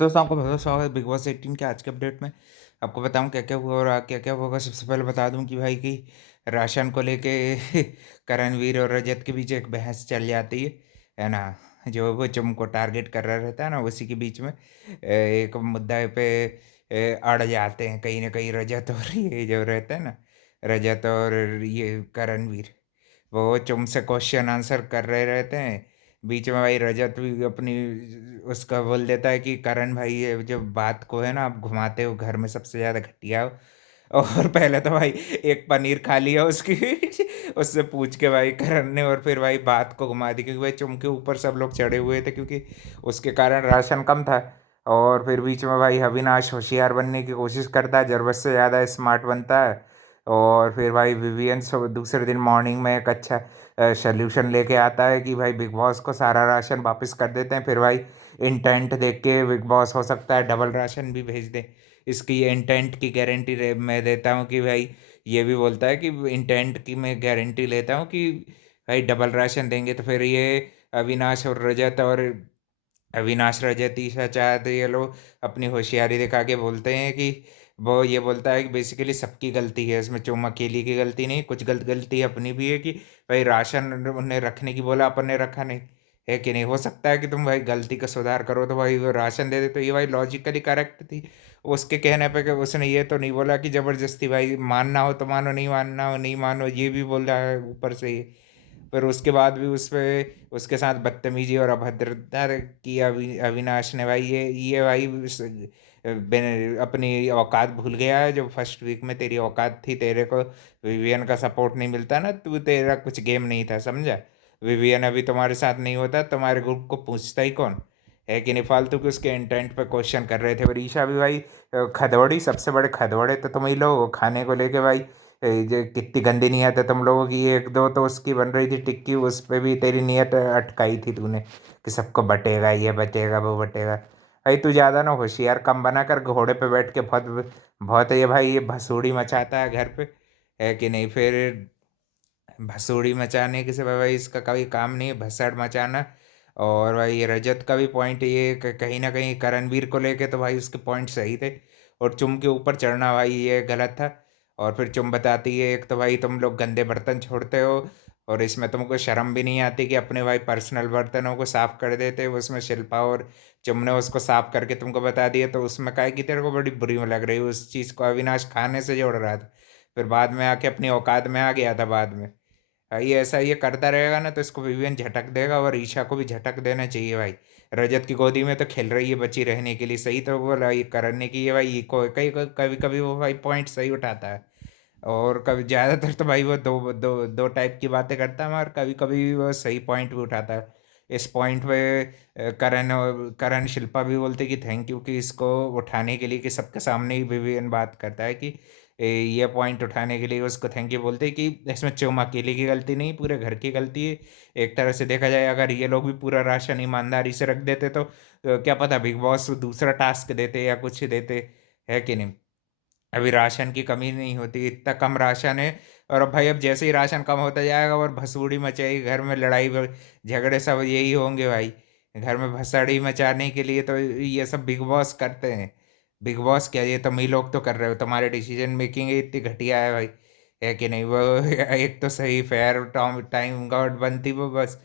दोस्तों आपको बहुत स्वागत है बिग बॉस 18 के आज के अपडेट में। आपको बताऊं क्या क्या हुआ और क्या क्या होगा। सबसे पहले बता दूं कि भाई की राशन को लेके करणवीर और रजत के बीच एक बहस चल जाती है ना। जो वो चुम को टारगेट कर रहा रहता है ना, उसी के बीच में एक मुद्दा पे अड़ जाते हैं कहीं ना कहीं रजत और ये जो रहता है ना, रजत और ये करणवीर। वो चुम से क्वेश्चन आंसर कर रहे रहते हैं। बीच में भाई रजत भी अपनी उसका बोल देता है कि करण भाई ये जो बात को है ना आप घुमाते हो, घर में सबसे ज़्यादा घटिया हो। और पहले तो भाई एक पनीर खा लिया उसकी उससे पूछ के भाई करण ने, और फिर भाई बात को घुमा दी क्योंकि भाई चुम के ऊपर सब लोग चढ़े हुए थे क्योंकि उसके कारण राशन कम था। और फिर बीच में भाई अविनाश होशियार बनने की कोशिश करता है, जरूरत से ज़्यादा स्मार्ट बनता है। और फिर भाई विवियन दूसरे दिन मॉर्निंग में एक अच्छा सल्यूशन लेके आता है कि भाई बिग बॉस को सारा राशन वापस कर देते हैं। फिर भाई इंटेंट देख के बिग बॉस हो सकता है डबल राशन भी भेज दे। इसकी ये इंटेंट की गारंटी मैं देता हूँ कि भाई ये भी बोलता है कि इंटेंट की मैं गारंटी लेता हूँ कि भाई डबल राशन देंगे। तो फिर ये अविनाश और रजत और अविनाश रजत ईशा चाहते ये लोग अपनी होशियारी दिखा के बोलते हैं कि वो ये बोलता है कि बेसिकली सबकी गलती है इसमें, चुम अकेली की गलती नहीं, कुछ गलती अपनी भी है कि भाई राशन उन्हें रखने की बोला, अपन ने रखा नहीं है कि नहीं। हो सकता है कि तुम भाई गलती का सुधार करो तो भाई वो राशन दे दे, तो ये भाई लॉजिकली करेक्ट थी उसके कहने पे कि उसने ये तो नहीं बोला कि जबरदस्ती भाई मानना हो तो मानो, नहीं मानना हो नहीं मानो, ये भी बोल रहा है ऊपर से ये। पर उसके बाद भी उस पे उसके साथ बदतमीजी और अभद्रता की अविनाश ने भाई ये भाई अपनी औकात भूल गया है। जो फर्स्ट वीक में तेरी औकात थी, तेरे को विवियन का सपोर्ट नहीं मिलता ना, तू तेरा कुछ गेम नहीं था समझा। विवियन अभी तुम्हारे साथ नहीं होता, तुम्हारे ग्रुप को पूछता ही कौन है कि नहीं। फालतू के उसके इंटेंट पे क्वेश्चन कर रहे थे। पर ईशा भी भाई खदौड़ी, सबसे बड़े खदौड़े तो तुम ही लोग खाने को लेके भाई। ये कितनी गंदी नीयत है तुम लोगों की। एक दो तो उसकी बन रही थी टिक्की, उस पे भी तेरी नीयत अटकाई थी तूने कि सबको बटेगा, ये बटेगा वो बटेगा। भाई तू ज़्यादा ना होशियार कम बना कर, घोड़े पे बैठ के बहुत बहुत ये भाई ये भसूड़ी मचाता है घर पे, है कि नहीं। फिर भसूड़ी मचाने के सिवा भाई इसका कभी काम नहीं है भसड़ मचाना। और भाई ये रजत का भी पॉइंट ये कहीं ना कहीं करणवीर को लेके तो भाई उसके पॉइंट सही थे। और चुम के ऊपर चढ़ना भाई ये गलत था। और फिर चुम बताती है एक तो भाई तुम लोग गंदे बर्तन छोड़ते हो, और इसमें तुमको शर्म भी नहीं आती कि अपने भाई पर्सनल बर्तनों को साफ कर देते हो। उसमें शिल्पा और चुम ने उसको साफ करके तुमको बता दिया, तो उसमें काहे की तेरे को बड़ी बुरी में लग रही है उस चीज़ को। अविनाश खाने से जोड़ रहा था, फिर बाद में आके अपनी औकात में आ गया था बाद में। ये ऐसा ये करता रहेगा ना तो इसको विवियन झटक देगा, और ईशा को भी झटक देना चाहिए भाई। रजत की गोदी में तो खेल रही है बची रहने के लिए, सही तो बोला ये करने की है भाई। ये कई कभी कभी वो भाई पॉइंट सही उठाता है, और कभी ज़्यादातर तो भाई वो दो दो दो टाइप की बातें करता है, मगर कभी कभी वो सही पॉइंट भी उठाता है। इस पॉइंट पे करण शिल्पा भी बोलते कि थैंक यू कि इसको उठाने के लिए, कि सबके सामने ही विवियन बात करता है कि ये पॉइंट उठाने के लिए उसको थैंक यू बोलते हैं कि इसमें चुम अकेले की गलती नहीं, पूरे घर की गलती है। एक तरह से देखा जाए अगर ये लोग भी पूरा राशन ईमानदारी से रख देते तो क्या पता बिग बॉस दूसरा टास्क देते या कुछ देते, है कि नहीं। अभी राशन की कमी नहीं होती, इतना कम राशन है। और अब भाई अब जैसे ही राशन कम होता जाएगा और भसूड़ी मचाएगी घर में, लड़ाई झगड़े सब यही होंगे भाई। घर में भसड़ी मचाने के लिए तो ये सब बिग बॉस करते हैं। बिग बॉस क्या, ये तुम ही लोग तो कर रहे हो, तुम्हारे डिसीजन मेकिंग इतनी घटिया है भाई, है कि नहीं। वो एक तो सही फेयर टाइम गॉड बनती वो बस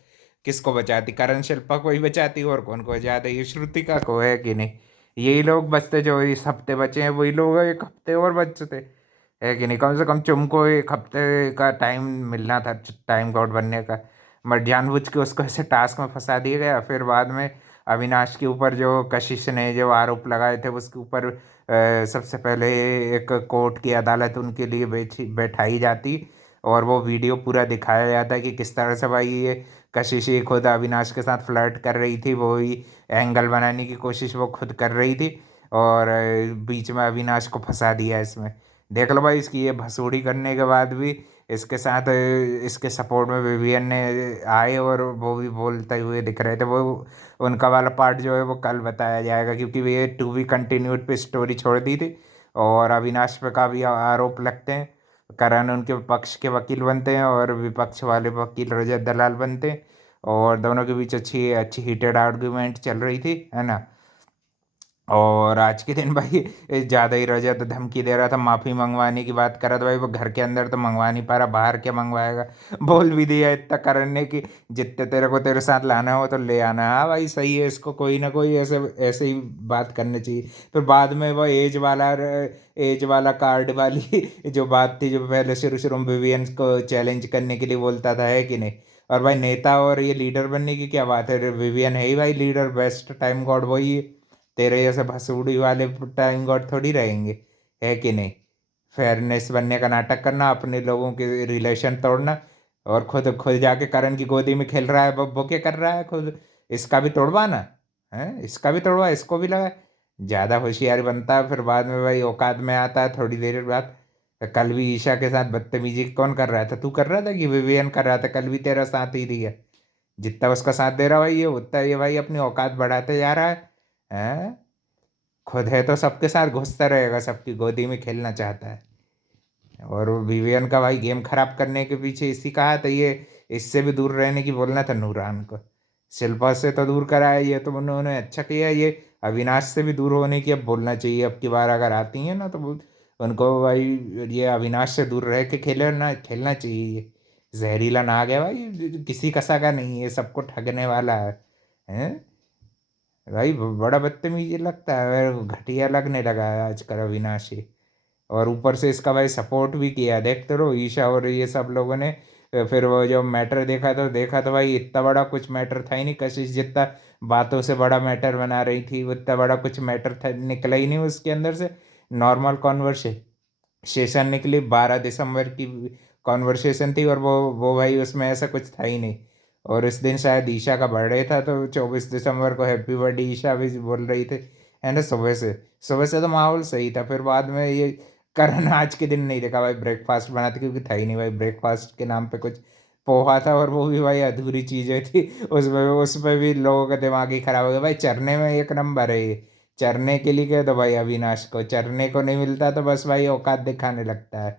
किसको बचाती, करण शिल्पा को ही बचाती, और कौन को बचाते, ये श्रुतिका को, है कि नहीं। यही लोग बचते जो इस हफ्ते बचे हैं, वही लोग एक हफ्ते और बचते, है कि नहीं। कम से कम तुमको एक हफ्ते का टाइम मिलना था टाइम गॉड बनने का, बट जानबूझ के उसको ऐसे टास्क में फंसा दिया गया। फिर बाद में अविनाश के ऊपर जो कशिश ने जो आरोप लगाए थे उसके ऊपर सबसे पहले एक कोर्ट की अदालत उनके लिए बैठाई जाती, और वो वीडियो पूरा दिखाया जाता है कि किस तरह से भाई ये कशिश ही खुद अविनाश के साथ फ्लर्ट कर रही थी, वो ही एंगल बनाने की कोशिश वो खुद कर रही थी। और बीच में अविनाश को फंसा दिया इसमें। देख लो भाई इसकी ये भसूड़ी करने के बाद भी इसके साथ इसके सपोर्ट में विवियन ने आए, और वो भी बोलते हुए दिख रहे थे। वो उनका वाला पार्ट जो है वो कल बताया जाएगा, क्योंकि ये टू बी कंटिन्यूड पे स्टोरी छोड़ दी थी। और अविनाश पे का भी आरोप लगते हैं। करण उनके पक्ष के वकील बनते हैं और विपक्ष वाले वकील रजत दलाल बनते हैं, और दोनों के बीच अच्छी अच्छी हीटेड आर्गुमेंट चल रही थी, है ना। और आज के दिन भाई ज़्यादा ही रजत धमकी दे रहा था, माफ़ी मंगवाने की बात कर रहा था। भाई वो घर के अंदर तो मंगवा नहीं पा रहा, बाहर क्या मंगवाएगा। बोल भी दिया इतना करने की, जितने तेरे को तेरे साथ लाना हो तो ले आना। हाँ भाई सही है, इसको कोई ना कोई ऐसे ऐसे ही बात करनी चाहिए। फिर बाद में वो एज वाला कार्ड वाली जो बात थी, जो पहले शुरू शुरू में विवियन को चैलेंज करने के लिए बोलता था, है कि नहीं। और भाई नेता और ये लीडर बनने की क्या बात है, विवियन है ही भाई लीडर, बेस्ट टाइम गॉड वही है। तेरे जैसे भसुड़ी वाले टाइम गॉड थोड़ी रहेंगे, है कि नहीं। फेयरनेस बनने का नाटक करना, अपने लोगों के रिलेशन तोड़ना, और खुद खुद जाके करण की गोदी में खेल रहा है, बब्बो के कर रहा है खुद। इसका भी तोड़वाना है, इसका भी तोड़वा, इसको भी लगा। ज़्यादा होशियार बनता है, फिर बाद में भाई औकात में आता है थोड़ी देर बाद। कल भी ईशा के साथ बदतमीजी कौन कर रहा था, तू कर रहा था कि विवियन कर रहा था। कल भी तेरा साथ ही दिया, जितना उसका साथ दे रहा भाई ये, उतना ये भाई अपनी औकात बढ़ाते जा रहा है। हैं? खुद है तो सबके साथ घुसता रहेगा, सबकी गोदी में खेलना चाहता है। और वो विवियन का भाई गेम खराब करने के पीछे इसी का है, तो ये इससे भी दूर रहने की बोलना था नूरान को। शिल्पा से तो दूर करा है, ये तो उन्होंने अच्छा किया। ये अविनाश से भी दूर होने की अब बोलना चाहिए। अब की बार अगर आती है ना तो उनको भाई ये अविनाश से दूर रह के खेले ना, खेलना चाहिए। ये जहरीला नाग है भाई, किसी कसा का नहीं है, सबको ठगने वाला है। हैं? भाई बड़ा बदतमीजी लगता है, घटिया लगने लगा है आजकल अविनाश ही। और ऊपर से इसका भाई सपोर्ट भी किया, देखते रहो ईशा और ये सब लोगों ने। फिर वो जो मैटर देखा तो भाई इतना बड़ा कुछ मैटर था ही नहीं, कशिश जितना बातों से बड़ा मैटर बना रही थी, वो इतना बड़ा कुछ मैटर था निकला ही नहीं उसके अंदर से। नॉर्मल कॉन्वर्सेशन निकली, 12 दिसंबर की कॉन्वर्सेशन थी, और वो भाई उसमें ऐसा कुछ था ही नहीं। और इस दिन शायद ईशा का बर्थडे था, तो 24 दिसंबर को हैप्पी बर्थडे ईशा भी बोल रही थी। है ना, सुबह से तो माहौल सही था। फिर बाद में ये करण आज के दिन नहीं देखा भाई ब्रेकफास्ट बनाते, क्योंकि था ही नहीं भाई ब्रेकफास्ट के नाम पे कुछ पोहा था, और वो भी भाई अधूरी चीज़ें थी। उसमें भी लोगों का दिमाग ही खराब हो गया भाई। चरने में एक नंबर है ये, चरने के लिए कह दो भाई अविनाश को, चरने को नहीं मिलता तो बस भाई औकात दिखाने लगता है।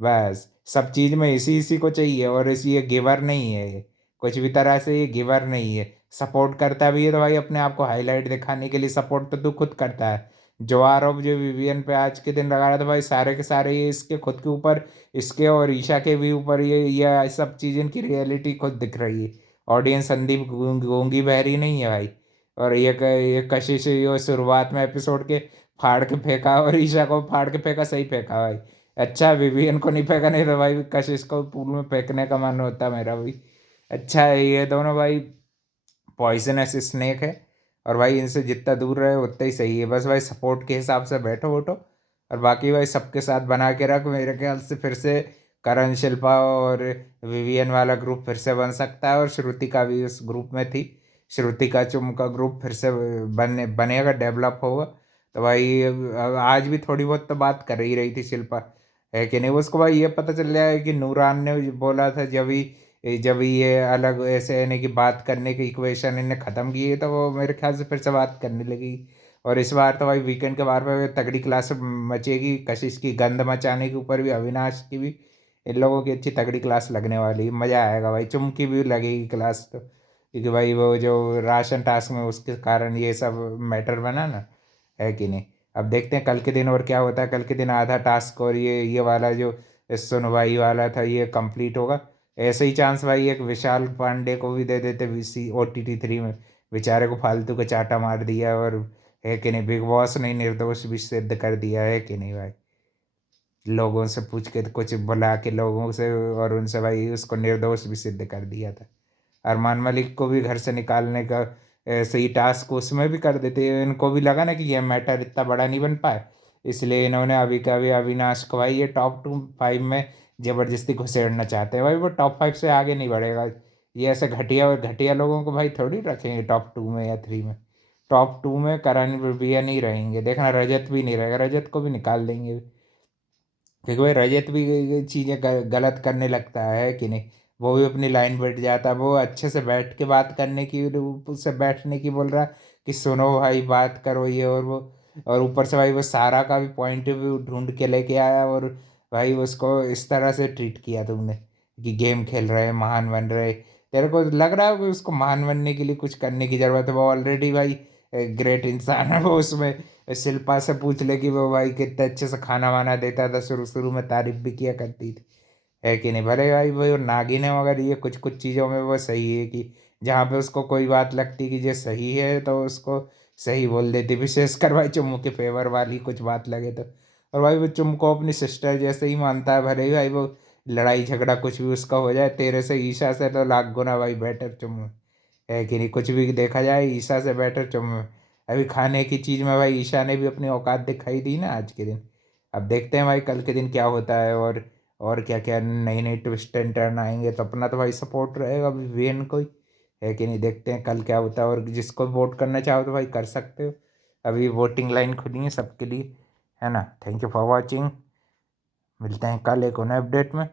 बस सब चीज़ में इसी इसी को चाहिए, और इसी ये गिवर नहीं है ये, कुछ भी तरह से ये गिवर नहीं है। सपोर्ट करता भी है तो भाई अपने आप को हाईलाइट दिखाने के लिए सपोर्ट तो तू खुद करता है। जो आरोप जो विवियन पे आज के दिन लगा रहा था भाई, सारे के सारे ये इसके खुद के ऊपर, इसके और ईशा के भी ऊपर, ये सब चीज़ की रियलिटी खुद दिख रही है। ऑडियंस संदीप गूंगी बहरी नहीं है भाई। और ये कशिश ये शुरुआत में एपिसोड के फाड़ के फेंका, और ईशा को फाड़ के फेंका, सही फेंका भाई। अच्छा विवियन को नहीं फेंका, नहीं तो भाई कशिश को पूल में फेंकने का मन होता मेरा भी। अच्छा है, ये दोनों भाई पॉइजनस स्नेक है। और भाई इनसे जितना दूर रहे उतना ही सही है। बस भाई सपोर्ट के हिसाब से बैठो उठो, और बाकी भाई सबके साथ बना के रख। मेरे ख्याल से फिर से करण, शिल्पा और विवियन वाला ग्रुप फिर से बन सकता है, और श्रुति का भी उस ग्रुप में थी। श्रुति का चुम का ग्रुप फिर से बनेगा, डेवलप होगा। तो भाई आज भी थोड़ी बहुत तो बात कर ही रही थी शिल्पा, है कि नहीं। उसको भाई ये पता चल रहा है कि नूरान ने बोला था, जब ये अलग ऐसे यानी कि बात करने की इक्वेशन इन्हें ख़त्म की है, तो वो मेरे ख्याल से फिर से बात करने लगी। और इस बार तो भाई वीकेंड के बार पे तगड़ी क्लास मचेगी, कशिश की गंद मचाने के ऊपर भी, अविनाश की भी। इन लोगों की अच्छी तगड़ी क्लास लगने वाली, मज़ा आएगा भाई। चुम की भी लगेगी क्लास तो, क्योंकि भाई वो जो राशन टास्क में उसके कारण ये सब मैटर बना ना, है कि नहीं। अब देखते हैं कल के दिन और क्या होता है। कल के दिन आधा टास्क और ये वाला जो सुनवाई वाला था ये कंप्लीट होगा। ऐसे ही चांस भाई एक विशाल पांडे को भी दे देते वीसी OTT 3 में, बेचारे को फालतू का चाटा मार दिया। और है कि नहीं, बिग बॉस ने निर्दोष भी सिद्ध कर दिया, है कि नहीं भाई। लोगों से पूछ के कुछ बुला के लोगों से, और उनसे भाई उसको निर्दोष भी सिद्ध कर दिया था। अरमान मलिक को भी घर से निकालने का ऐसे ही टास्क उसमें भी कर देते। इनको भी लगा ना कि ये मैटर इतना बड़ा नहीं बन पाए, इसलिए इन्होंने अभी का अभी अविनाश को भाई ये टॉप 5 में जबरदस्ती घुसेड़ना चाहते हैं। भाई वो टॉप 5 से आगे नहीं बढ़ेगा। ये ऐसे घटिया और घटिया लोगों को भाई थोड़ी रखेंगे टॉप 2 में या 3 में। टॉप 2 में करण बिया नहीं रहेंगे, देखना रजत भी नहीं रहेगा, रजत को भी निकाल देंगे। क्योंकि भाई रजत भी चीज़ें गलत करने लगता है कि नहीं। वो भी अपनी लाइन बैठ जाता है, वो अच्छे से बैठ के बात करने की, उससे बैठने की बोल रहा कि सुनो भाई बात करो ये और वो। और ऊपर से भाई वो सारा का भी पॉइंट ऑफ व्यू ढूंढ के लेके आया, और भाई उसको इस तरह से ट्रीट किया तुमने कि गेम खेल रहे महान बन रहे। तेरे को लग रहा है कि उसको महान बनने के लिए कुछ करने की ज़रूरत है, वो ऑलरेडी भाई ग्रेट इंसान है वो। उसमें शिल्पा से पूछ ले कि वो भाई कितने अच्छे से खाना वाना देता था, शुरू शुरू में तारीफ भी किया करती थी, है कि नहीं। भले भाई वो नागिन है मगर ये कुछ कुछ चीज़ों में वो सही है कि जहाँ पे उसको कोई बात लगती कि ये सही है तो उसको सही बोल देती, विशेषकर भाई चुम्मू के फेवर वाली कुछ बात लगे तो। और भाई वो चुम्मू को अपनी सिस्टर जैसे ही मानता है, भले ही भाई वो लड़ाई झगड़ा कुछ भी उसका हो जाए तेरे से, ईशा से तो लाख गुना भाई बेटर चुम्मू, है कि नहीं। कुछ भी देखा जाए ईशा से बेटर चुम्मू। अभी खाने की चीज़ में भाई ईशा ने भी अपनी औकात दिखाई दी ना आज के दिन। अब देखते हैं भाई कल के दिन क्या होता है, और क्या क्या नई नई ट्विस्ट एंड टर्न आएंगे। तो अपना तो भाई सपोर्ट रहेगा विवेन को ही, है कि नहीं। देखते हैं कल क्या होता है, और जिसको वोट करना चाहो तो भाई कर सकते हो। अभी वोटिंग लाइन खुली है सबके लिए, है ना। Thank you for watching. मिलते हैं कल एक और अपडेट में।